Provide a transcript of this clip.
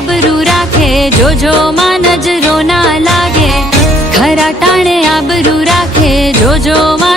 આબરૂ રાખે, જોજો માં નજરો ના લાગે. ખરા ટાણે આબરૂ રાખે, જોજો માં